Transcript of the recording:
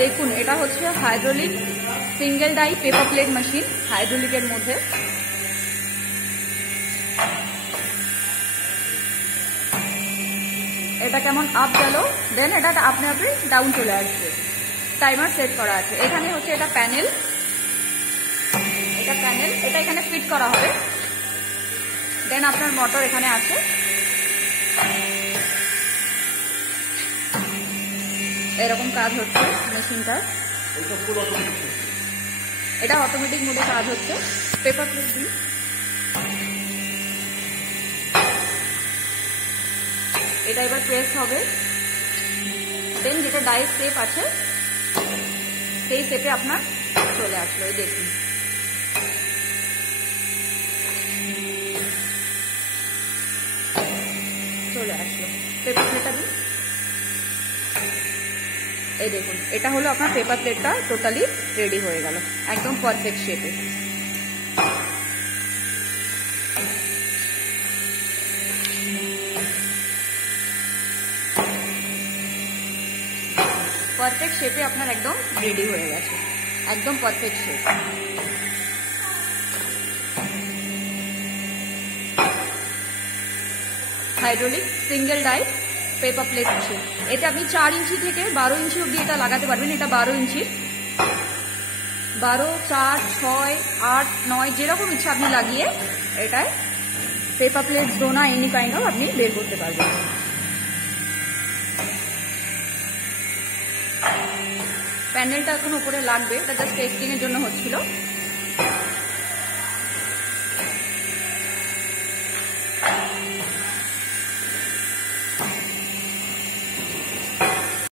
দেখুন এটা হচ্ছে hydraulic single die paper plate machine, হাইড্রোলিকের মধ্যে। এটা কেমন আপ গেল, দেন এটা আপনি আপনি ডাউন চলে আসবে। টাইমার সেট করা আছে। এখানে হচ্ছে এটা প্যানেল, এটা এখানে ফিট করা হবে। দেন আপনার মোটর এখানে আছে। এরকম কাজ হচ্ছে মেশিনটার। এটা অটোমেটিক মোডে কাজ হচ্ছে। পেপার প্লেট দিই, এটা এবার প্রেস হবে। দেন যেটা ডাইরেক্ট শেপ আছে সেই শেপে আপনার চলে আসলো। এই দেখুন চলে আসলো। পেপার প্লেটটা দিই, এই দেখুন এটা হলো আপনার পেপার প্লেটটা টোটালি রেডি হয়ে গেল, একদম পারফেক্ট শেপে। পারফেক্ট শেপে আপনার একদম রেডি হয়ে গেছে, একদম perfect shape. Hydraulic single die paper plate আছে। এটা আপনি 4 ইঞ্চি থেকে 12 ইঞ্চি অব্দি এটা লাগাতে পারবেন। এটা 12 ইঞ্চি, 12, 4, 6, 8, 9 যেরকম ইচ্ছা আপনি লাগিয়ে এটায় paper plate Dona any kind of আপনি বের করতে পারবেন। প্যানেলটা এখন উপরে লাগবে, এটা জাস্ট টেস্টিং এর জন্য হচ্ছিল।